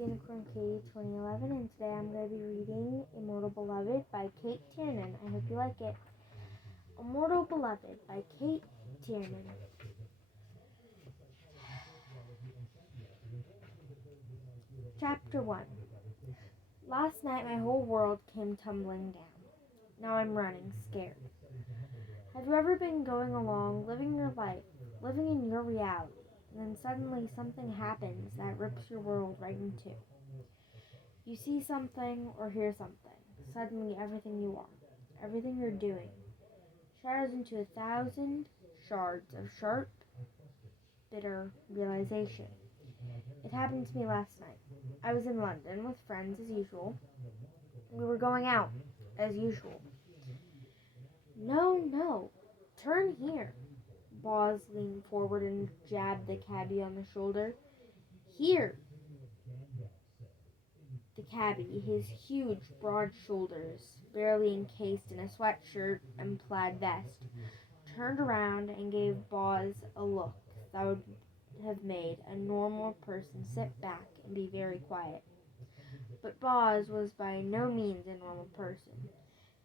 Unicorn Cate 2011, and today I'm going to be reading Immortal Beloved by Cate Tiernan. I hope you like it. Immortal Beloved by Cate Tiernan. Chapter 1. Last night my whole world came tumbling down. Now I'm running, scared. Have you ever been going along, living your life, living in your reality, and then suddenly something happens that rips your world right in two? You see something or hear something. Suddenly everything you are, everything you're doing, shatters into 1,000 shards of sharp, bitter realization. It happened to me last night. I was in London with friends as usual. We were going out as usual. No, turn here. Boz leaned forward and jabbed the cabbie on the shoulder. Here. The cabbie, his huge, broad shoulders, barely encased in a sweatshirt and plaid vest, turned around and gave Boz a look that would have made a normal person sit back and be very quiet. But Boz was by no means a normal person.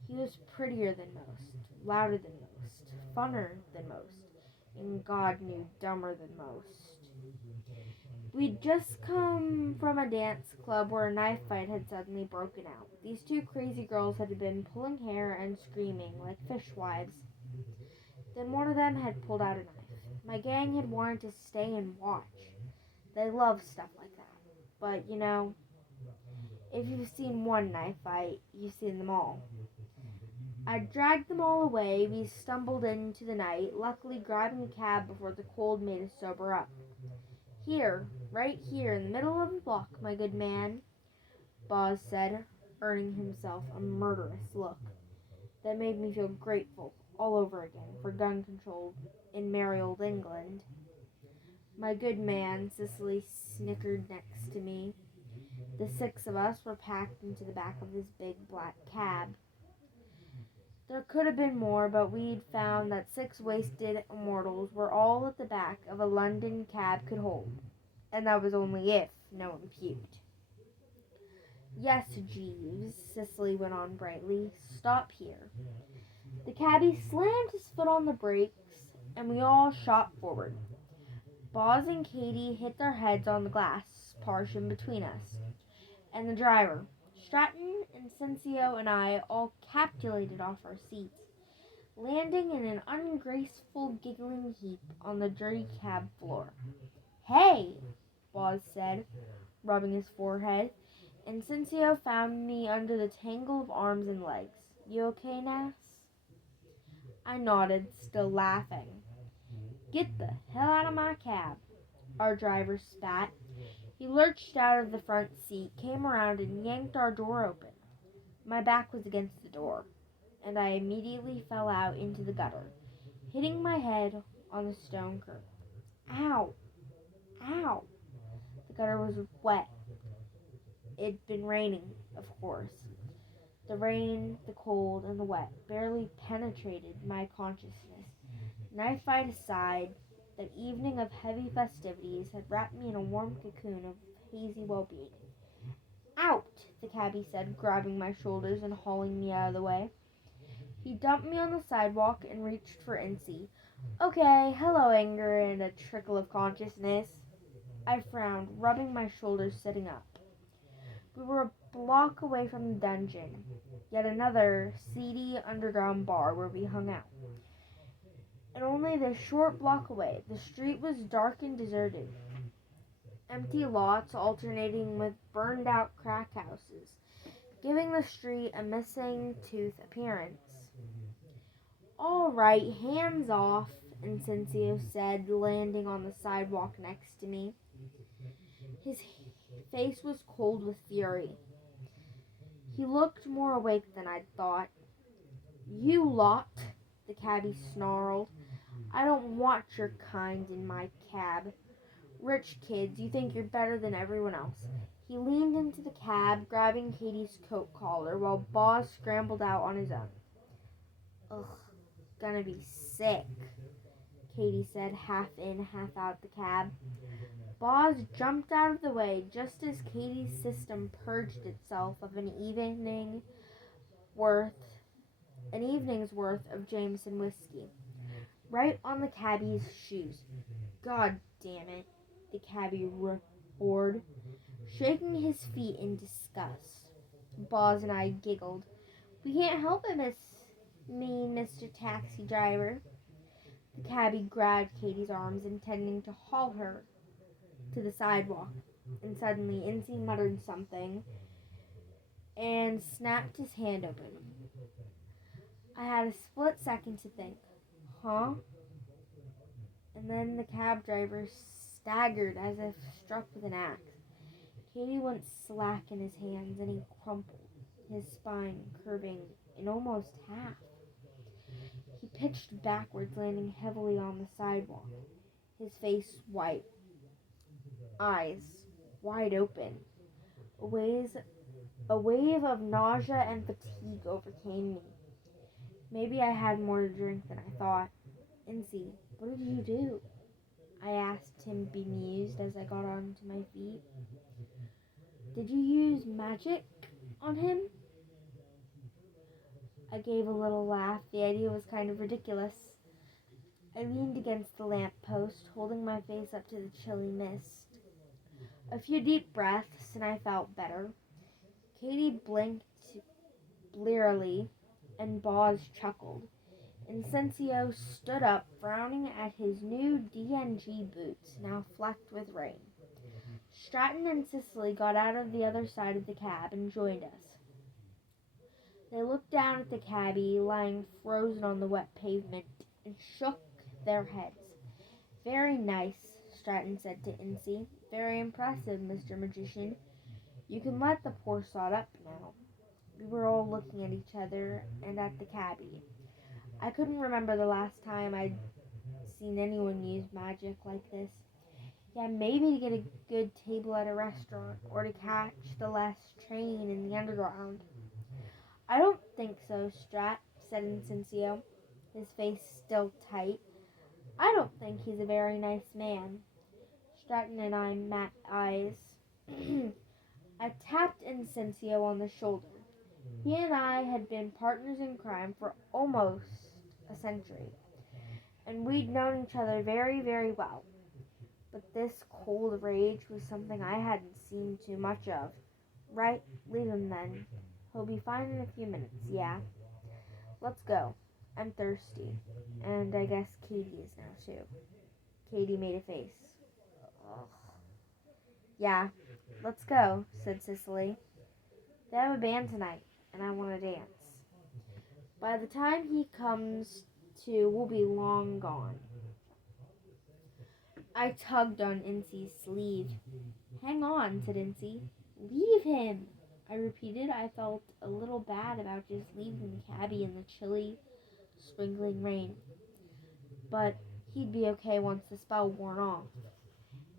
He was prettier than most, louder than most, funner than most, and God knew dumber than most. We'd just come from a dance club where a knife fight had suddenly broken out. These two crazy girls had been pulling hair and screaming like fishwives. Then one of them had pulled out a knife. My gang had wanted to stay and watch. They love stuff like that. But, if you've seen one knife fight, you've seen them all. I dragged them all away. We stumbled into the night, luckily grabbing a cab before the cold made us sober up. Here, right here, in the middle of the block, my good man, Boz said, earning himself a murderous look that made me feel grateful all over again for gun control in merry old England. My good man, Cicely snickered next to me. The 6 of us were packed into the back of this big black cab. There could have been more, but we'd found that 6 wasted immortals were all that the back of a London cab could hold. And that was only if no one puked. Yes, Jeeves, Cicely went on brightly. Stop here. The cabbie slammed his foot on the brakes, and we all shot forward. Boz and Katie hit their heads on the glass partition between us, and the driver, Stratton and Cincio and I all capitulated off our seats, landing in an ungraceful giggling heap on the dirty cab floor. Hey, Boz said, rubbing his forehead, and Cincio found me under the tangle of arms and legs. You okay, Nass? I nodded, still laughing. Get the hell out of my cab, our driver spat. He lurched out of the front seat, came around, and yanked our door open. My back was against the door, and I immediately fell out into the gutter, hitting my head on the stone curb. Ow! Ow! The gutter was wet. It'd been raining, of course. The rain, the cold, and the wet barely penetrated my consciousness. Knife fight aside, that evening of heavy festivities had wrapped me in a warm cocoon of hazy well-being. Out, the cabbie said, grabbing my shoulders and hauling me out of the way. He dumped me on the sidewalk and reached for Incy. Okay, hello, anger and a trickle of consciousness. I frowned, rubbing my shoulders, sitting up. We were a block away from the dungeon, yet another seedy underground bar where we hung out. And only this short block away, the street was dark and deserted. Empty lots alternating with burned-out crack houses, giving the street a missing tooth appearance. All right, hands off, Incencio said, landing on the sidewalk next to me. His face was cold with fury. He looked more awake than I'd thought. You lot, the cabbie snarled. I don't want your kind in my cab. Rich kids, you think you're better than everyone else. He leaned into the cab, grabbing Katie's coat collar, while Boz scrambled out on his own. Ugh, gonna be sick, Katie said, half in, half out the cab. Boz jumped out of the way just as Katie's system purged itself of worth an evening's worth of Jameson whiskey, right on the cabbie's shoes. God damn it, the cabbie roared, shaking his feet in disgust. Boz and I giggled. We can't help it, Mr. Taxi Driver. The cabbie grabbed Katie's arms, intending to haul her to the sidewalk, and suddenly Incy muttered something and snapped his hand open. I had a split second to think. Huh? And then the cab driver staggered as if struck with an axe. Katie went slack in his hands and he crumpled, his spine curving in almost half. He pitched backwards, landing heavily on the sidewalk, his face white, eyes wide open. A wave of nausea and fatigue overcame me. Maybe I had more to drink than I thought. Incy, what did you do? I asked him, bemused, as I got onto my feet. Did you use magic on him? I gave a little laugh. The idea was kind of ridiculous. I leaned against the lamp post, holding my face up to the chilly mist. A few deep breaths, and I felt better. Katie blinked blearily, and Boz chuckled. Incencio stood up, frowning at his new DNG boots, now flecked with rain. Stratton and Cicely got out of the other side of the cab and joined us. They looked down at the cabbie lying frozen on the wet pavement and shook their heads. Very nice, Stratton said to Incy. Very impressive, Mr. Magician. You can let the poor sod up now. We were all looking at each other and at the cabbie. I couldn't remember the last time I'd seen anyone use magic like this. Yeah, maybe to get a good table at a restaurant or to catch the last train in the underground. I don't think so, Strat, said Incencio, his face still tight. I don't think he's a very nice man. Stratton and I met eyes. I tapped Incencio on the shoulder. He and I had been partners in crime for almost a century, and we'd known each other very, very well. But this cold rage was something I hadn't seen too much of. Right, leave him then. He'll be fine in a few minutes, yeah. Let's go. I'm thirsty. And I guess Katie is now too. Katie made a face. Ugh. Yeah, let's go, said Cicely. They have a band tonight, and I want to dance. By the time he comes to, we'll be long gone. I tugged on Incy's sleeve. Hang on, said Incy. Leave him, I repeated. I felt a little bad about just leaving the cabbie in the chilly, sprinkling rain. But he'd be okay once the spell wore off.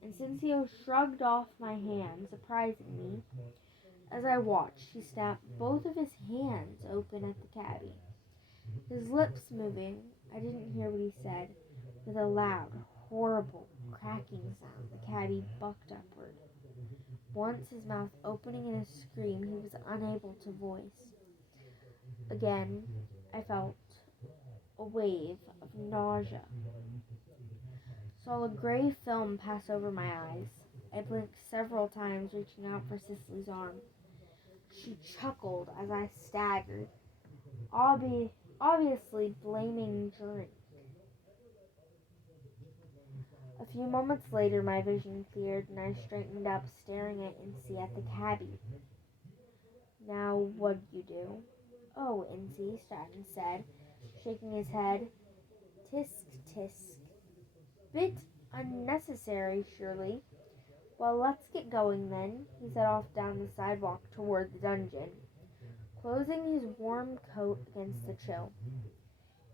Incencio shrugged off my hand, surprising me. As I watched, he snapped both of his hands open at the cabbie. His lips moving, I didn't hear what he said. With a loud, horrible, cracking sound, the cabbie bucked upward. Once, his mouth opening in a scream he was unable to voice. Again, I felt a wave of nausea. Saw a gray film pass over my eyes. I blinked several times, reaching out for Cicely's arm. She chuckled as I staggered, obviously blaming drink. A few moments later, my vision cleared, and I straightened up, staring at Incy at the cabbie. Now, what'd you do? Oh, Incy, Stratton said, shaking his head. Tisk, tisk. Bit unnecessary, surely. Well, let's get going then. He set off down the sidewalk toward the dungeon, closing his warm coat against the chill.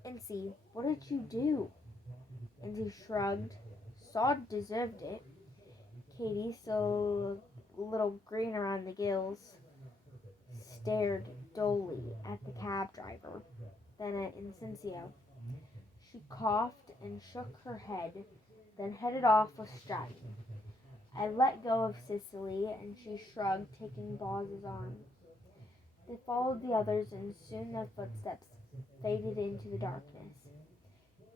Incy, what did you do? Incy shrugged. Sod deserved it. Katie, still a little green around the gills, stared dully at the cab driver, then at Incencio. She coughed and shook her head, then headed off with Stratton. I let go of Cicely, and she shrugged, taking Boz's arm. They followed the others, and soon their footsteps faded into the darkness.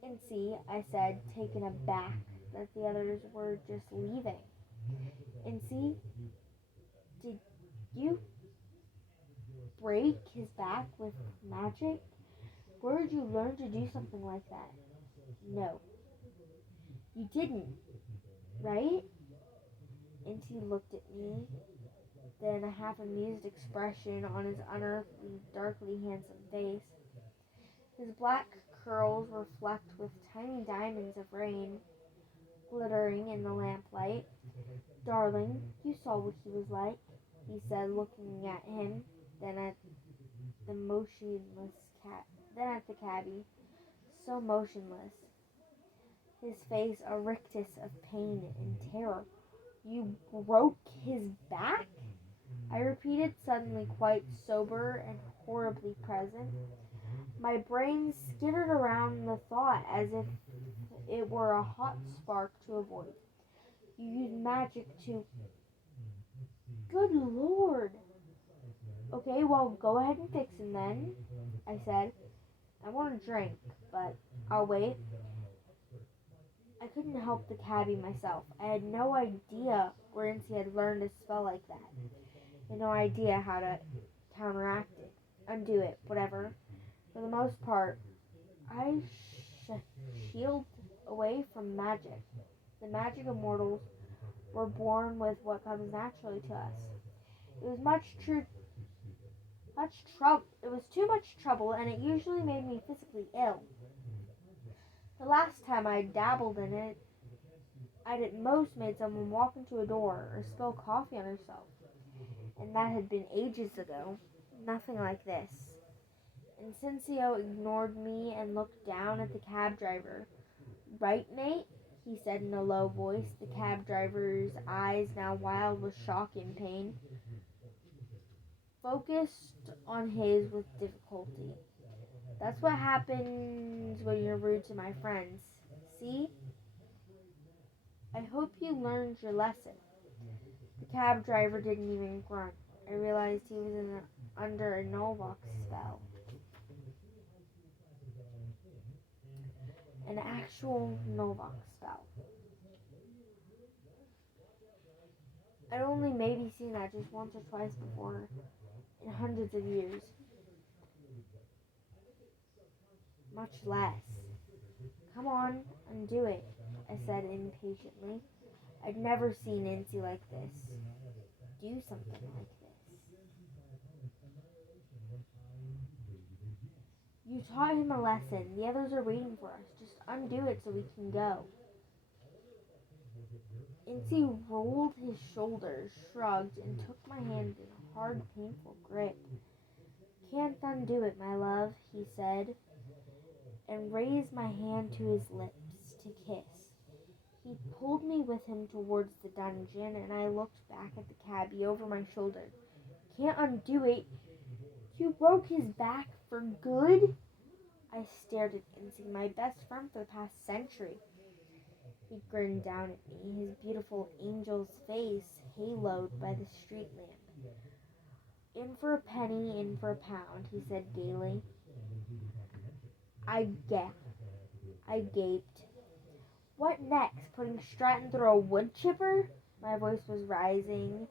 Incy, I said, taken aback that the others were just leaving. Incy, did you break his back with magic? Where did you learn to do something like that? No, you didn't, right? Incy looked at me, then a half-amused expression on his unearthly, darkly handsome face. His black curls were flecked with tiny diamonds of rain, glittering in the lamplight. Darling, you saw what he was like, he said, looking at him, then at the motionless cat, then at the cabbie, so motionless, his face a rictus of pain and terror. You broke his back? I repeated, suddenly quite sober and horribly present. My brain skittered around the thought as if it were a hot spark to avoid. You used magic to... Good Lord! Okay, well, go ahead and fix him then, I said. I want a drink, but I'll wait. I couldn't help the cabbie myself. I had no idea Grancy had learned a spell like that. I had no idea how to counteract it, undo it, whatever. For the most part, I shield away from magic. The magic immortals were born with what comes naturally to us. It was much trouble. It was too much trouble, and it usually made me physically ill. The last time I dabbled in it, I'd at most made someone walk into a door or spill coffee on herself, and that had been ages ago. Nothing like this. And Cincio ignored me and looked down at the cab driver. Right, mate? He said in a low voice, the cab driver's eyes now wild with shock and pain, focused on his with difficulty. That's what happens when you're rude to my friends. See? I hope you learned your lesson. The cab driver didn't even grunt. I realized he was under a Novox spell. An actual Novox spell. I'd only maybe seen that just once or twice before in hundreds of years. Much less. Come on, undo it, I said impatiently. I'd never seen Nancy like this. Do something like this. You taught him a lesson. The others are waiting for us. Just undo it so we can go. Incy rolled his shoulders, shrugged, and took my hand in a hard, painful grip. Can't undo it, my love, he said, and raised my hand to his lips to kiss. He pulled me with him towards the dungeon, and I looked back at the cabbie over my shoulder. Can't undo it? You broke his back for good? I stared at Incy, my best friend for the past century. He grinned down at me, his beautiful angel's face haloed by the street lamp. In for a penny, in for a pound, he said gaily. I gaped. What next? Putting Stratton through a wood chipper? My voice was rising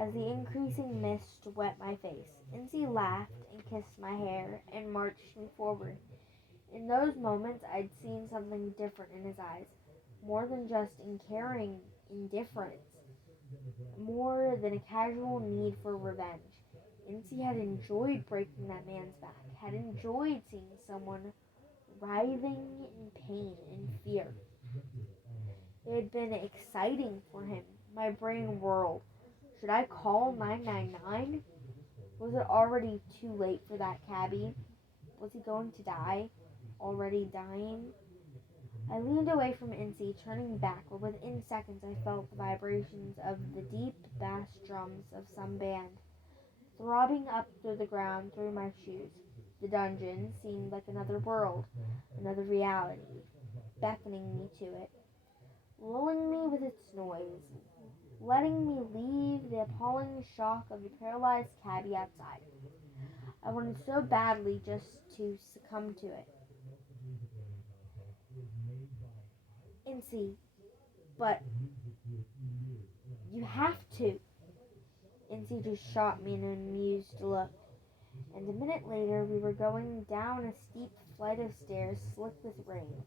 as the increasing mist wet my face. Incy laughed and kissed my hair and marched me forward. In those moments, I'd seen something different in his eyes. More than just caring indifference. More than a casual need for revenge. Incy had enjoyed breaking that man's back, had enjoyed seeing someone writhing in pain and fear. It had been exciting for him. My brain whirled. Should I call 999? Was it already too late for that cabbie? Was he going to die? Already dying? I leaned away from Incy, turning back, where within seconds I felt the vibrations of the deep bass drums of some band, throbbing up through the ground through my shoes. The dungeon seemed like another world, another reality, beckoning me to it, lulling me with its noise. letting me leave the appalling shock of the paralyzed cabbie outside. I wanted so badly just to succumb to it. And see, but you have to. Incy just shot me an amused look, and a minute later we were going down a steep flight of stairs slick with rain.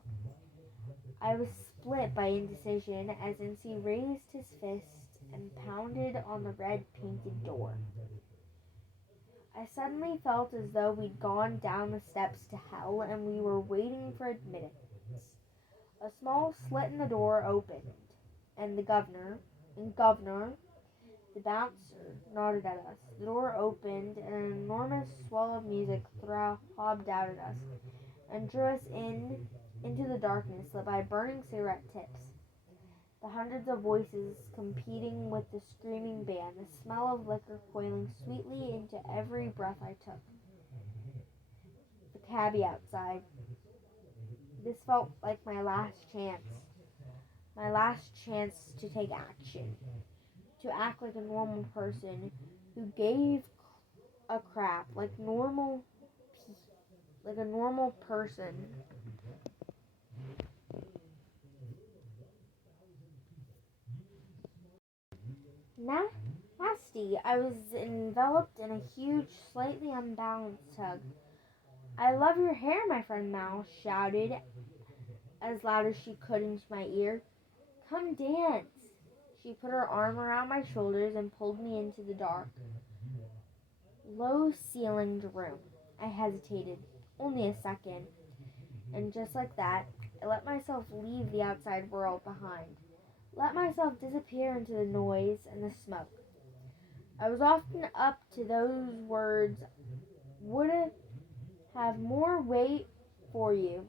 I was split by indecision as Incy raised his fist and pounded on the red-painted door. I suddenly felt as though we'd gone down the steps to hell and we were waiting for admittance. A small slit in the door opened, and Governor, the bouncer, nodded at us. The door opened, and an enormous swell of music throbbed out at us and drew us into the darkness lit by burning cigarette tips. The hundreds of voices competing with the screaming band, the smell of liquor coiling sweetly into every breath I took. The cabbie outside. This felt like my last chance to take action, to act like a normal person who gave a crap, like a normal person. Nasty. I was enveloped in a huge, slightly unbalanced hug. "I love your hair," my friend Mal shouted as loud as she could into my ear. "Come dance." She put her arm around my shoulders and pulled me into the dark, low-ceilinged room. I hesitated, only a second, and just like that, I let myself leave the outside world behind, let myself disappear into the noise and the smoke. I was often up to those words would have more weight for you.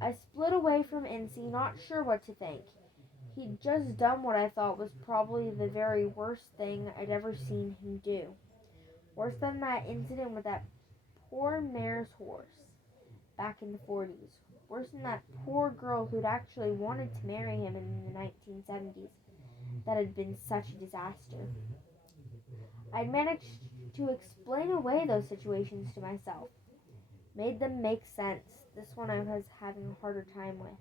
I split away from Incy, not sure what to think. He'd just done what I thought was probably the very worst thing I'd ever seen him do. Worse than that incident with that poor mare's horse back in the 40s. Worse than that poor girl who'd actually wanted to marry him in the 1970s. That had been such a disaster. I'd managed to explain away those situations to myself. Made them make sense. This one I was having a harder time with.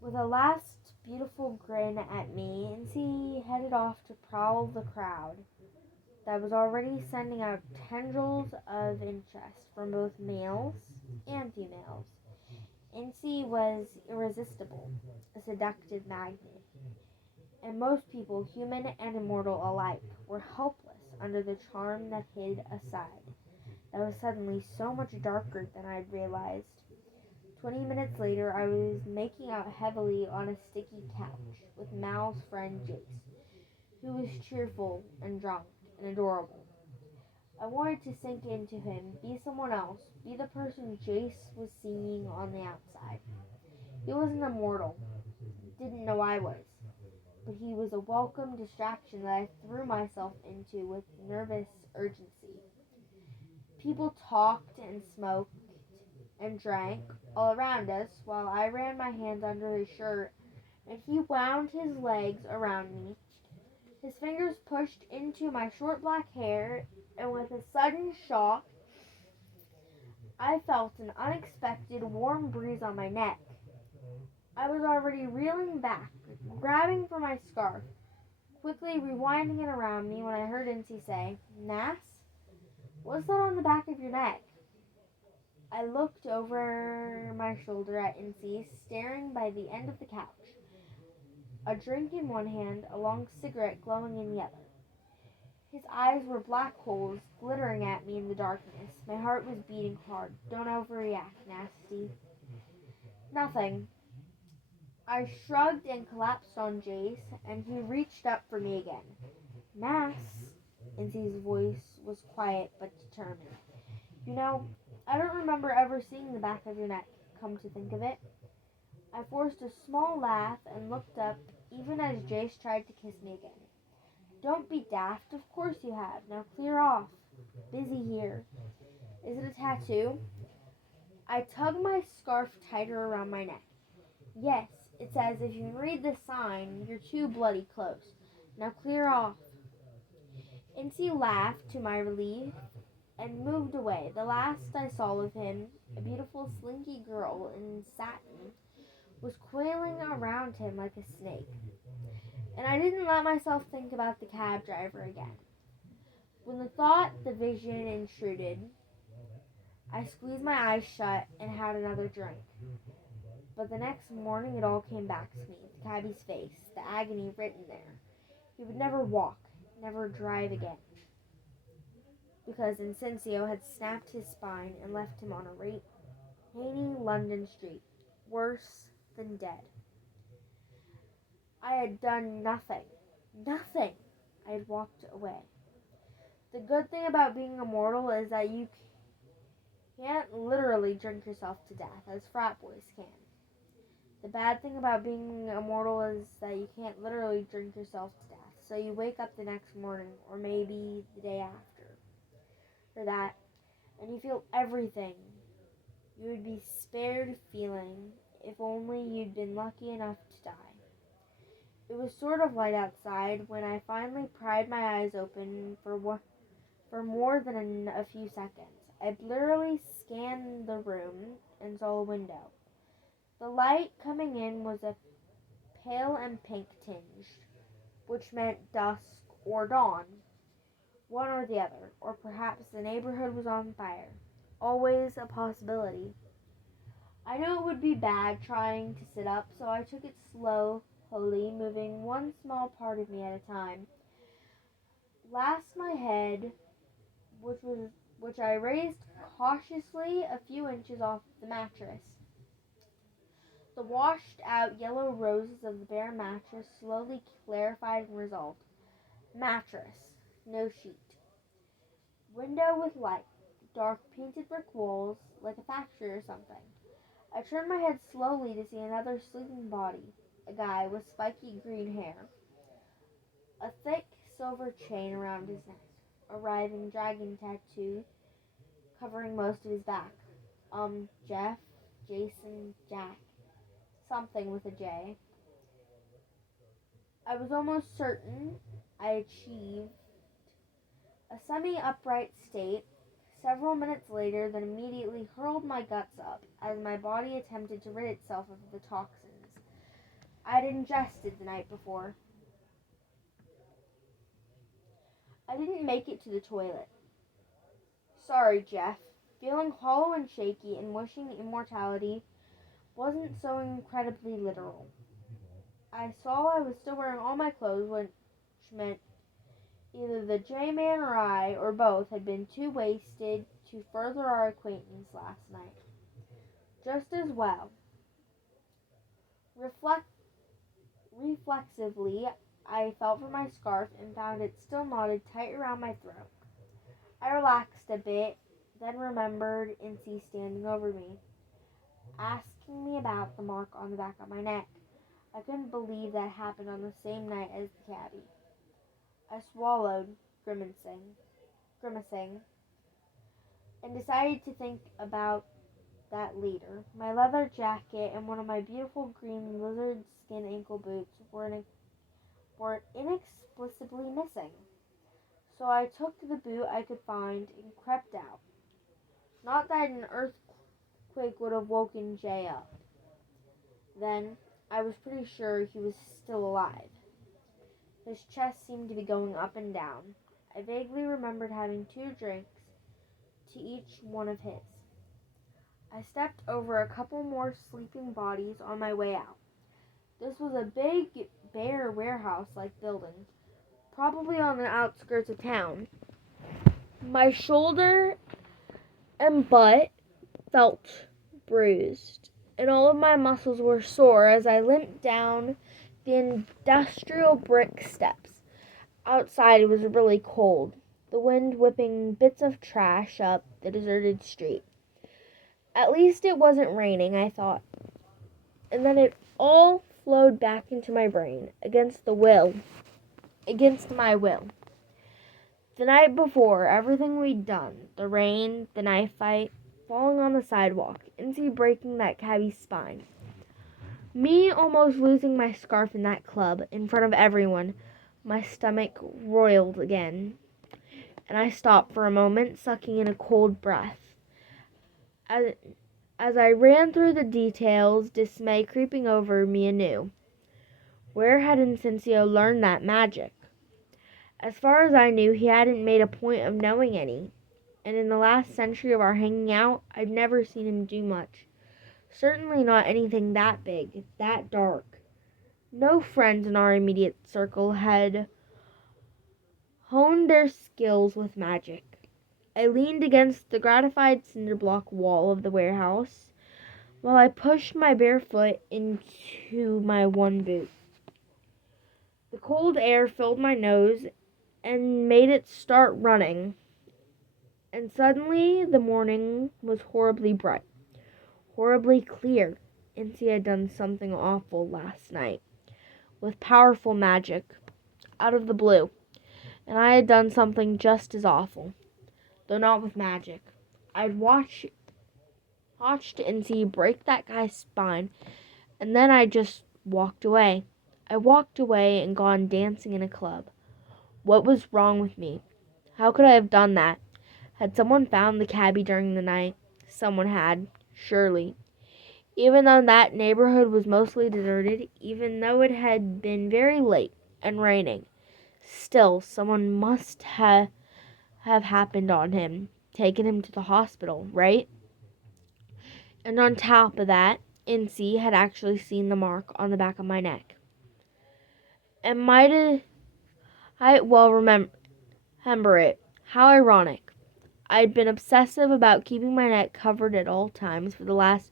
With a last beautiful grin at me, Incy headed off to prowl the crowd that was already sending out tendrils of interest from both males and females. Incy was irresistible, a seductive magnet, and most people, human and immortal alike, were helpless under the charm that hid a side that was suddenly so much darker than I'd realized. 20 minutes later, I was making out heavily on a sticky couch with Mal's friend Jace, who was cheerful and drunk and adorable. I wanted to sink into him, be someone else, be the person Jace was seeing on the outside. He wasn't immortal, didn't know I was, but he was a welcome distraction that I threw myself into with nervous urgency. People talked and smoked and drank all around us while I ran my hands under his shirt and he wound his legs around me. His fingers pushed into my short black hair, and with a sudden shock, I felt an unexpected warm breeze on my neck. I was already reeling back, grabbing for my scarf, quickly rewinding it around me when I heard Incy say, "Nass, what's that on the back of your neck?" I looked over my shoulder at Incy, staring by the end of the couch, a drink in one hand, a long cigarette glowing in the other. His eyes were black holes glittering at me in the darkness. My heart was beating hard. "Don't overreact, Nasty." "Nothing." I shrugged and collapsed on Jace, and he reached up for me again. "Nass," Incy's voice was quiet but determined. "You know, I don't remember ever seeing the back of your neck, come to think of it." I forced a small laugh and looked up even as Jace tried to kiss me again. "Don't be daft, of course you have. Now clear off. Busy here. Is it a tattoo?" I tugged my scarf tighter around my neck. "Yes, It says, if you read this sign, you're too bloody close. Now clear off. Incy laughed to my relief and moved away. The last I saw of him, a beautiful slinky girl in satin was coiling around him like a snake. And I didn't let myself think about the cab driver again. When the vision intruded, I squeezed my eyes shut and had another drink. But the next morning it all came back to me, the cabbie's face, the agony written there. He would never walk, never drive again, because Incensio had snapped his spine and left him on a rainy London street, worse than dead. I had done nothing. Nothing. I had walked away. The good thing about being immortal is that you can't literally drink yourself to death, as frat boys can. The bad thing about being immortal is that you can't literally drink yourself to death. So you wake up the next morning, or maybe the day after, or that, and you feel everything you would be spared feeling if only you'd been lucky enough to die. It was sort of light outside when I finally pried my eyes open for more than a few seconds. I literally scanned the room and saw a window. The light coming in was a pale and pink tinge, which meant dusk or dawn, one or the other, or perhaps the neighborhood was on fire. Always a possibility. I knew it would be bad trying to sit up, so I took it slowly, moving one small part of me at a time. Last my head, which I raised cautiously a few inches off the mattress. The washed-out yellow roses of the bare mattress slowly clarified and resolved. Mattress, no sheet. Window with light, dark painted brick walls, like a factory or something. I turned my head slowly to see another sleeping body, a guy with spiky green hair, a thick silver chain around his neck, a writhing dragon tattoo covering most of his back. Jeff, Jason, Jack, something with a J. I was almost certain I achieved a semi-upright state several minutes later, then immediately hurled my guts up as my body attempted to rid itself of the toxins I had ingested the night before. I didn't make it to the toilet. Sorry, Jeff. Feeling hollow and shaky and wishing immortality wasn't so incredibly literal. I saw I was still wearing all my clothes, which meant either the J-Man or I, or both, had been too wasted to further our acquaintance last night. Just as well. Reflexively, I felt for my scarf and found it still knotted tight around my throat. I relaxed a bit, then remembered Incy standing over me, asking me about the mark on the back of my neck. I couldn't believe that happened on the same night as the cabbie. I swallowed, grimacing, and decided to think about that later. My leather jacket and one of my beautiful green lizard skin ankle boots were inexplicably missing. So I took the boot I could find and crept out. Not that an earthquake would have woken Jay up. Then I was pretty sure he was still alive. His chest seemed to be going up and down. I vaguely remembered having 2 drinks to each one of his. I stepped over a couple more sleeping bodies on my way out. This was a big, bare warehouse-like building, probably on the outskirts of town. My shoulder and butt felt bruised, and all of my muscles were sore as I limped down the industrial brick steps. Outside it was really cold, the wind whipping bits of trash up the deserted street. At least it wasn't raining, I thought. And then it all flowed back into my brain, against my will. The night before, everything we'd done, the rain, the knife fight, falling on the sidewalk, Incy breaking that cabbie's spine. Me almost losing my scarf in that club in front of everyone. My stomach roiled again, and I stopped for a moment, sucking in a cold breath. As I ran through the details, dismay creeping over me anew. Where had Incencio learned that magic? As far as I knew, he hadn't made a point of knowing any, and in the last century of our hanging out, I'd never seen him do much. Certainly not anything that big, that dark. No friends in our immediate circle had honed their skills with magic. I leaned against the gratified cinder block wall of the warehouse while I pushed my bare foot into my one boot. The cold air filled my nose and made it start running, and suddenly the morning was horribly bright, horribly clear. Incy had done something awful last night, with powerful magic, out of the blue, and I had done something just as awful, though not with magic. I'd watched Incy break that guy's spine, and then I just walked away. I walked away and gone dancing in a club. What was wrong with me? How could I have done that? Had someone found the cabbie during the night? Someone had, surely. Even though that neighborhood was mostly deserted, even though it had been very late and raining, still someone must have happened on him, taken him to the hospital, right? And on top of that, Incy had actually seen the mark on the back of my neck. And remember it. How ironic. I'd been obsessive about keeping my neck covered at all times for the last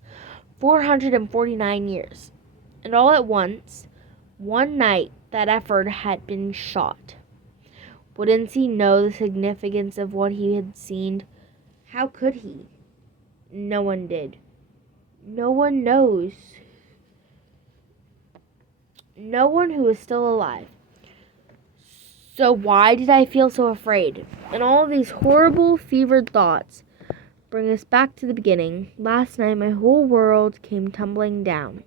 449 years. And all at once, one night, that effort had been shot. Wouldn't he know the significance of what he had seen? How could he? No one did. No one knows. No one who is still alive. So why did I feel so afraid? And all of these horrible, fevered thoughts bring us back to the beginning. Last night, my whole world came tumbling down.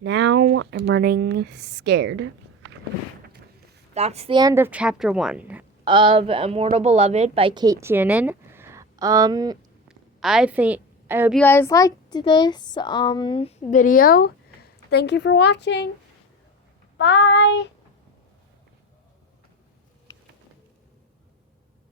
Now I'm running scared. That's the end of chapter 1 of Immortal Beloved by Cate Tiernan. I hope you guys liked this video. Thank you for watching. Bye.